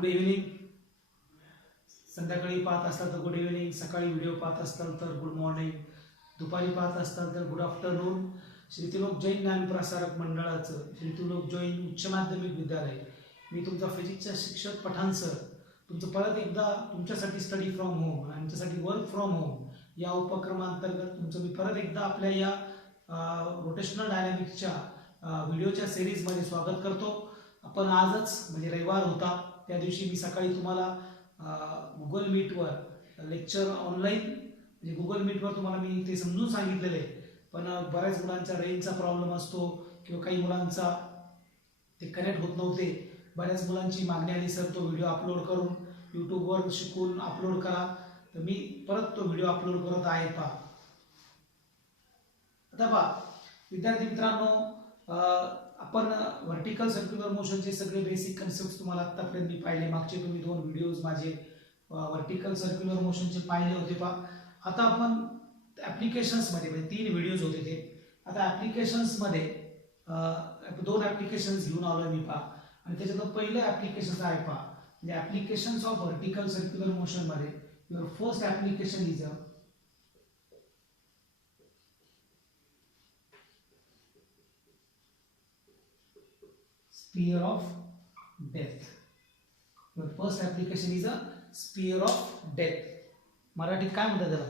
Good evening. संध्याकाळी पाहत असाल तर गुड इव्हिनिंग, सकाळी व्हिडिओ पाहत असाल तर गुड मॉर्निंग, दुपारी पाहत असाल तर गुड आफ्टरनून. श्री त्रिलोक जैन ज्ञानप्रसारक मंडळाचं श्री त्रिलोक जैन उच्च माध्यमिक विद्यालय, मी तुमचा फिजिक्सचा शिक्षक पठाण सर तुमचं परत एकदा तुमच्यासाठी स्टडी फ्रॉम होम आणि आमच्यासाठी वर्क फ्रॉम होम या उपक्रमांतर्गत तुमचं मी परत एकदा आपल्या या रोटेशनल डायनॅमिक्सच्या व्हिडिओच्या सिरीजमध्ये स्वागत करतो. आपण आजच म्हणजे रविवार होता त्या दिवशी मी सकाळी तुम्हाला गुगल मीटवर लेक्चर ऑनलाईन म्हणजे गुगल मीटवर तुम्हाला मी ते समजून सांगितलेलं आहे, पण बऱ्याच मुलांचा रेंजचा प्रॉब्लेम असतो किंवा काही मुलांचा ते कनेक्ट होत नव्हते. बऱ्याच मुलांची मागणी आली सर तो व्हिडिओ अपलोड करून यूट्यूबवर शिकून अपलोड करा, तर मी परत तो व्हिडिओ अपलोड करत आहे. पहा आता पहा विद्यार्थी मित्रांनो, आपण व्हर्टिकल सर्क्युलर मोशनचे सगळे बेसिक कन्सेप्ट तुम्हाला आतापर्यंत मी पाहिले. मागचे तुम्ही 2 व्हिडिओज माझे व्हर्टिकल सर्क्युलर मोशनचे पाहिले होते. पहा आता आपण ॲप्लिकेशन्समध्ये म्हणजे 3 व्हिडिओज होते ते. आता ॲप्लिकेशन्समध्ये 2 ॲप्लिकेशन्स घेऊन आलो मी. पहा आणि त्याच्यातलं पहिलं ॲप्लिकेशन आहे पहा, म्हणजे ॲप्लिकेशन्स ऑफ व्हर्टिकल सर्क्युलर मोशनमध्ये your first application is a sphere of death. Your first application is a sphere of death. मराठीत काय म्हणतात त्याला,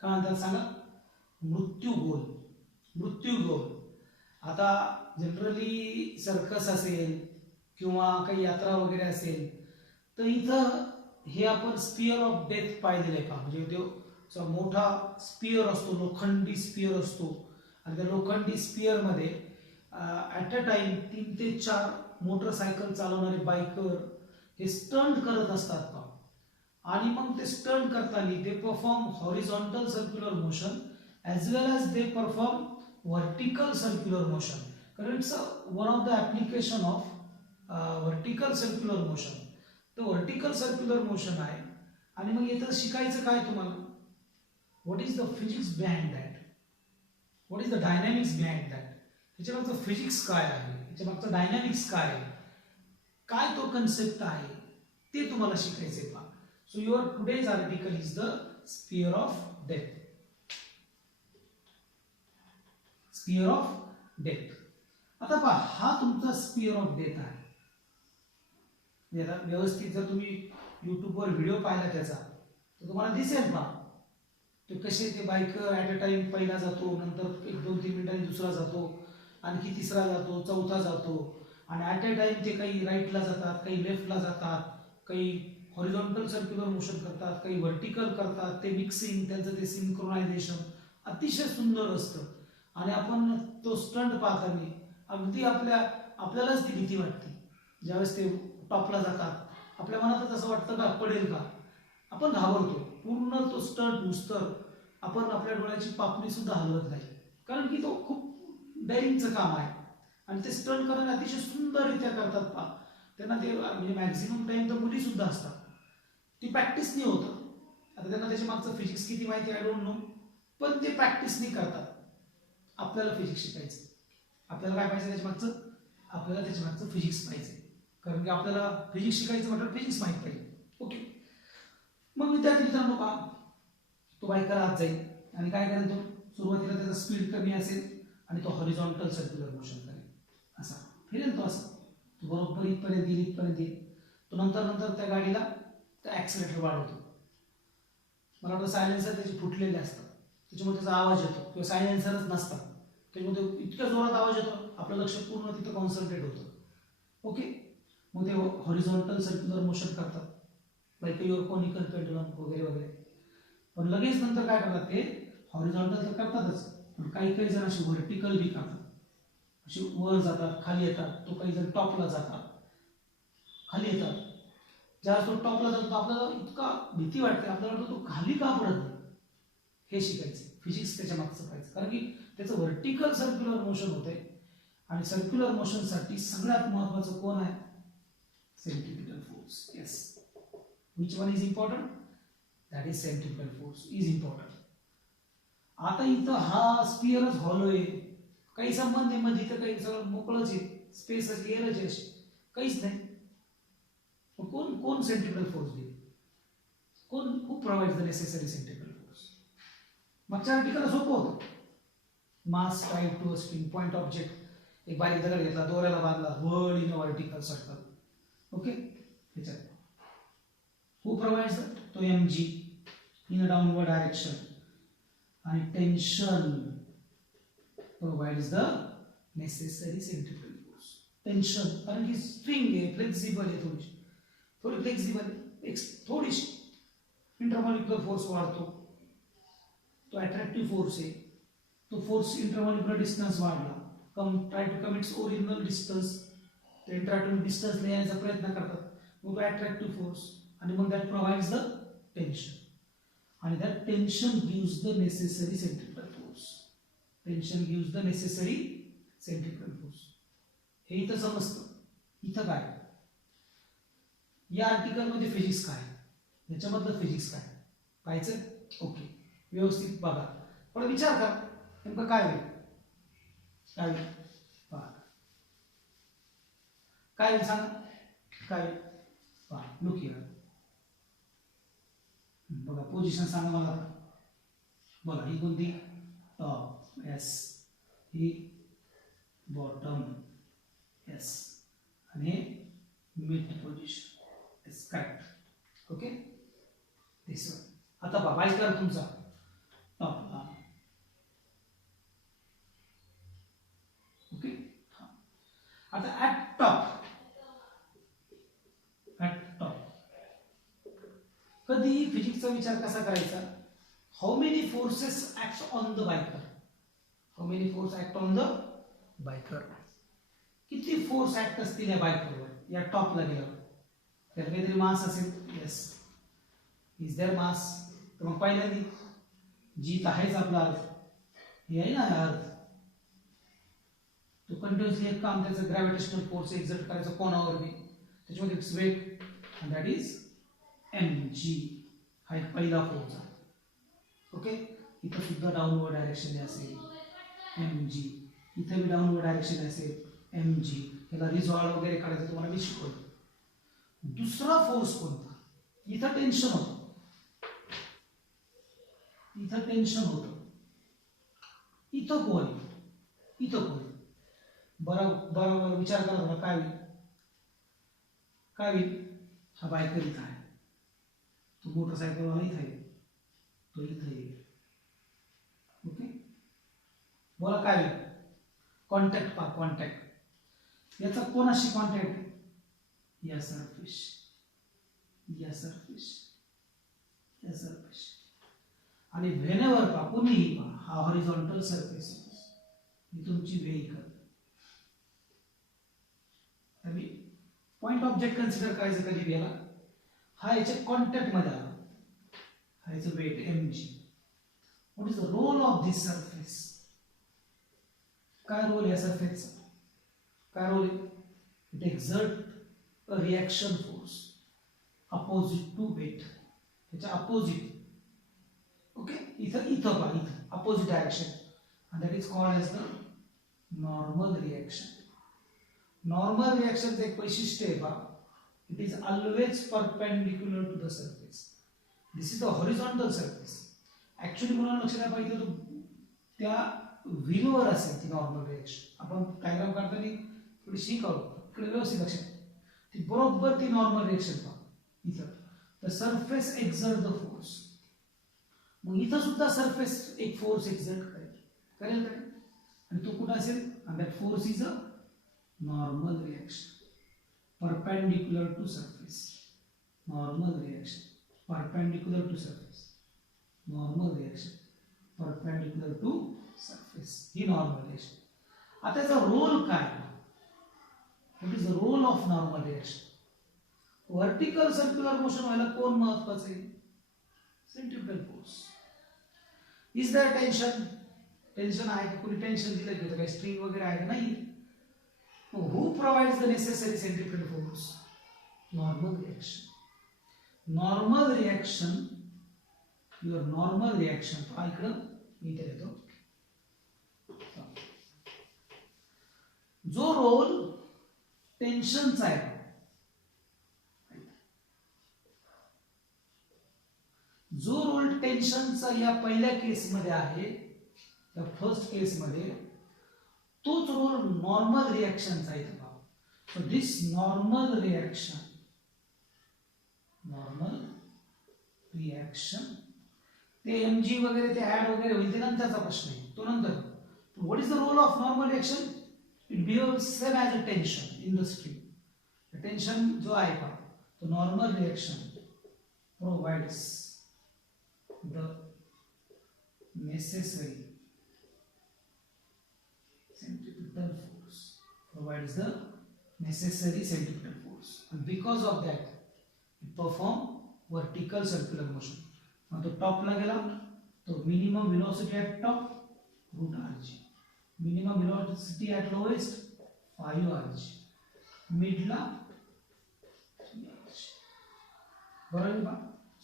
काय म्हणतात सांगा? मृत्यूगोल. मृत्यूगोल. आता जनरली सर्कस असेल किंवा काही यात्रा वगैरे असेल तर इथं हे आपण स्पियर ऑफ डेथ पाहिलेलं आहे का, म्हणजे तो मोठा स्पियर असतो, लोखंडी स्पियर असतो आणि त्या लोखंडी स्पियरमध्ये ॲट अ टाइम 3 ते 4 मोटरसायकल चालवणारे बायकर हे स्टंट करत असतात का, आणि मग ते स्टंट करताना ते perform horizontal circular motion as well as they perform vertical circular motion. कारण it's one of the application of vertical circular motion. तर व्हर्टिकल सर्क्युलर मोशन आहे आणि मग इथं शिकायचं काय तुम्हाला, what is the physics behind that, what is the dynamics behind that. ह्याच्यामागचं फिजिक्स काय आहे, ह्याच्यामागचं डायनॅमिक्स काय आहे, काय तो कन्सेप्ट आहे ते तुम्हाला शिकायचे पहा. So your today's article is the spear of death. Spear of death. आता पहा हा तुमचा स्पियर ऑफ डेथ आहे. व्यवस्थित जर तुम्ही युट्यूबवर व्हिडिओ पाहिला त्याचा तर तुम्हाला दिसेल पहा ते कसे ते बायकर ॲट अ टाइम पहिला जातो, नंतर 1-2-3 मिनिटांनी दुसरा जातो, आणखी तिसरा जातो, चौथा जातो आणि ॲट अ टाइम ते काही राईटला जातात, काही लेफ्टला जातात, काही हॉरिझॉन्टल सर्क्युलर मोशन करतात, काही व्हर्टिकल करतात. ते मिक्सिंग त्यांचं ते सिंक्रोनायझेशन अतिशय सुंदर असतं आणि आपण तो स्टंट पाहताना अगदी आपल्यालाच ती भीती वाटते. ज्यावेळेस ते टॉपला जातात आपल्या मनातच असं वाटतं का पडेल का, आपण घाबरतो. पूर्ण तो स्टंट नुसतं आपण आपल्या डोळ्याची पापणी सुद्धा हलवत नाही, कारण की तो खूप डेअरिंगचं काम आहे आणि ते स्टंट करणे अतिशय सुंदररित्या करतात. पहा त्यांना ते म्हणजे मॅक्झिमम टाइम तर मुली सुद्धा असतात, ती प्रॅक्टिसनी होतं. आता त्यांना त्याच्या मागचं फिजिक्स किती माहिती आय डोंट नो, पण ते प्रॅक्टिसनी करतात. आपल्याला फिजिक्स शिकायचं, आपल्याला काय पाहिजे त्याच्या मागचं फिजिक्स पाहिजे, कारण की आपल्याला फिजिक्स शिकायचं म्हटलं फिजिक्स माहित पाहिजे. ओके, मग विद्यार्थी मित्रांनो पहा तो बायकर आत जाईल आणि काय करेल, तो सुरुवातीला त्याचा स्पीड कमी असेल आणि तो हॉरिझॉन्टल सर्क्युलर मोशन करेल, असा फिरेल तो असं, तो बरोबर इथपर्यंत येईल. तो नंतर त्या गाडीला त्या ॲक्सिलेटर वाढवतो. मला वाटतं सायलेन्सर त्याचे फुटलेले असतात, त्याच्यामुळे त्याचा आवाज येतो, किंवा सायलेन्सरच नसतात त्याच्यामुळे इतक्या जोरात आवाज येतो आपलं लक्ष पूर्ण तिथं कॉन्सन्ट्रेट होतं. ओके, मग ते हॉरिझॉन्टल सर्क्युलर मोशन करतात लाईक युअर कोनिकल पेंडुलम वगैरे वगैरे. पण लगेच नंतर काय करतात, ते हॉरिझॉन्टल तर करतातच, पण काही जण असे व्हर्टिकल बी करतात, असे वर जातात खाली येतात. तो काही जण टॉपला जातात खाली येतात. ज्यावेळेस तो टॉपला जातो आपल्याला इतका भीती वाटते, आपल्याला वाटतं तो खाली का पडत नाही. हे शिकायचं फिजिक्स त्याच्या मागचं पाहिजे, कारण की त्याचं व्हर्टिकल सर्क्युलर मोशन होतंय आणि सर्क्युलर मोशनसाठी सगळ्यात महत्वाचं कोण आहे, centripetal force. Yes, which one is important? That is centripetal force is important. आता इथं हा स्पियरच हॉलो आहे, काही संबंध आहे मध्ये, इथं काही सगळं मोकळंच आहे, स्पेस एअरच आहे, काहीच नाही. कोण कोण सेंट्रिपेटल फोर्स देईल? कोण who provides the necessary centripetal force? मागच्या आर्टिकलला सोपं होतं. Mass tied to a spring, point object, एक बारीक दगड घेतला, दोऱ्याला बांधला, whirled in a vertical circle. Okay, ह्याच्यात हू प्रोव्हाइड्स तो mg in a downward direction, आणि tension provides the necessary centripetal force. Tension कारण की स्प्रिंग आहे, फ्लेक्सिबल आहे, थोडी फ्लेक्सिबल, थोडीशी इंटरमॉलिक्युलर फोर्स वाढतो, तो अट्रॅक्टिव्ह फोर्स आहे. तो फोर्स इंटरमॉलिक्युलर डिस्टन्स वाढला, try to come its original distance, ते इंटरॅक्टिव्ह डिस्टन्स येण्याचा प्रयत्न करतात, मग तो अट्रॅक्टिव्ह फोर्स, आणि मग दॅट प्रोव्हाइड्स द टेन्शन, आणि that tension gives the necessary centripetal force. Tension gives the necessary centripetal force. हे इथं समजतं. इथं काय या आर्टिकल मध्ये फिजिक्स काय, याच्यामधलं फिजिक्स काय पाहायचं. ओके, व्यवस्थित बघा, पण विचार करा नेमकं काय होईल. काय होईल पहा, काय होईल सांगा, काय होईल पहा. लुक हिअर, बघा पोझिशन सांगा मला. बघा ही कोणती, टॉप एस, ही बॉटम एस, आणि mid position is. Correct. Okay, this one. आता पहा बाईक करा तुमचा टॉपला. ओके, आता ऍट टॉप कधी फिजिक्सचा विचार कसा करायचा. How many forces act on the biker, how many force act on the biker, किती फोर्स ऍक्ट असतील या बायकरवर, या टॉपला गेल्यावर. त्यात काहीतरी मास असेल. येस, इज देअर मास. तर मग पहिल्यांदा जी आहेच आपला अर्थ, हे आहे ना अर्थ, तो कंटिन्युअसली एक काम त्याचं ग्रॅव्हिटेशनल फोर्स एक्झर्ट करायचा कोणावर बी, त्याच्यामध्ये its weight, and that is mg. हा एक पहिला फोर्स आहे. ओके, इथं सुद्धा डाउनवर्ड डायरेक्शन असेल mg, इथं बी डाउनवर्ड डायरेक्शन असेल mg. त्याला रिझॉल्व वगैरे करायचं तुम्हाला मी शिकवलं. दुसरा फोर्स कोणता, इथं टेन्शन होतं, इथं टेन्शन होतं, इथं कोण, इथं कोण. बरोबर विचार करा थोडा, काय होईल, काय होईल. हा बायकर इथं आहे, तो मोटरसायकलवाला इथं आहे, तो इथं येईल. ओके, बोला काय होईल. कॉन्टॅक्ट पहा, कॉन्टॅक्ट, याचा कोणाशी कॉन्टॅक्ट, या सरफेस, या सरफेस, या सरफेस. आणि व्हेनेवर पहा, कोणीही पहा, हा हॉरिझॉन्टल सरफेस, ही तुमची व्हेइकल. पॉइंट ऑब्जेक्ट कन्सिडर करायचं कधी याला, हा याच्या कॉन्टॅक्ट मध्ये आला, हा याचं weight mg. What is the role of this surface, काय रोल या सरफेसचा, काय role. It exert a reaction force opposite to weight, याच्या अपोजिट. ओके, इथं इथं पहा, इथं opposite direction, and that is called as the normal reaction. Normal रिएक्शनचं एक वैशिष्ट्य आहे पहा, it is always perpendicular to the surface. This is the horizontal surface. Actually मला लक्ष द्या पाहिजे, तो त्या व्हीलवर असेल ती नॉर्मल रिएक्शन. आपण डायग्राम काढताना थोडी शिकवू, इकडे व्यवस्थित लक्ष द्या, ती बरोबर ती नॉर्मल रिएक्शन पहा. इथं the surface exert the force, मग इथं सुद्धा सरफेस एक फोर्स एक्झर्ट करेल, आणि तो कुठं असेल, आणि that force is a normal reaction perpendicular to surface. Normal reaction perpendicular to surface. Normal reaction perpendicular to surface. He normal reaction. आता याचा रोल काय, what is the role of normal reaction. Vertical circular motion व्हायला कोण महत्वाचं आहे, centripetal force. Is there tension, tension आहे का, कोणी टेन्शन दिलं की काही स्ट्रिंग वगैरे आहे का, नाही. Who provides the necessary centripetal force? Normal reaction. Normal reaction, your normal reaction. पहा इकडं मी इथे येतो. जो रोल टेन्शनचा आहे, जो रोल टेन्शनचा या पहिल्या केसमध्ये आहे, या फर्स्ट केसमध्ये, तोच रोल नॉर्मल रिॲक्शनचा इथे पहा. सो दिस नॉर्मल रिॲक्शन ते mg वगैरे ते ऍड वगैरे होईल, ते नंतरचा प्रश्न आहे, तो नंतर. What is the role of normal reaction? It behaves same as a tension in the stream. Tension जो आहे पहा, तो normal reaction provides the necessary centripetal force, and because of that it perform vertical circular motion. Now तो top ला गेला, तो minimum velocity at top root rg, minimum velocity at lowest 5 rg, mid ला 3 rg. बरोबर का?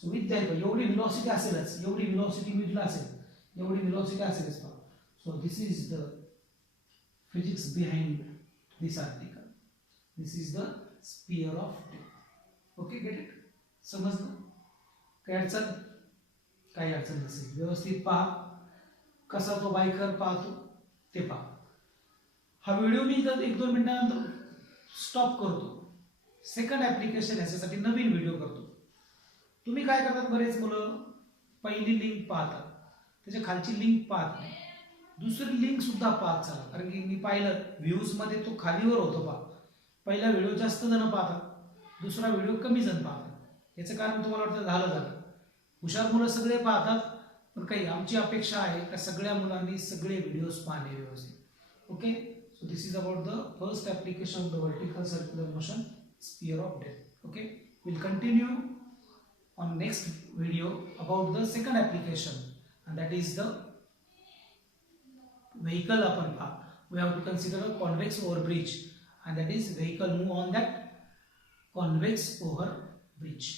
So with that एवढी velocity असेलच, एवढी व्हेलॉसिटी मिडला असेल, एवढी व्हेलॉसिटी असेलच पहा. So this is the physics behind this article. This is the spear of death. Okay, get it? समजलं? काही अडचण? काही अडचण नसेल, व्यवस्थित पहा. कसा तो बायकर पाहतो ते पहा. हा व्हिडिओ मी 1-2 मिनिटांनंतर स्टॉप करतो. सेकंड ऍप्लिकेशन याच्यासाठी नवीन व्हिडिओ करतो. तुम्ही काय करतात, बरेच मुलं पहिली लिंक पाहतात, त्याच्या खालची लिंक पाहत नाही, दुसरी लिंक सुद्धा पाहत चला. कारण की मी पाहिलं व्ह्यूज मध्ये तो खालीवर होतो पहा. पहिला व्हिडिओ जास्त जण पाहतात, दुसरा व्हिडिओ कमी जण पाहतात. याचं कारण तुम्हाला वाटतं झालं. हुशार मुलं सगळे पाहतात, पण काही आमची अपेक्षा आहे का सगळ्या मुलांनी सगळे व्हिडिओज पाहणे व्यवस्थित. Okay, so this is about the first application of the vertical circular motion, spear of death. Okay, will continue on next video about the second application, and that is the vehicle upon path. We have to consider a convex over bridge, and that is vehicle move on that convex over bridge.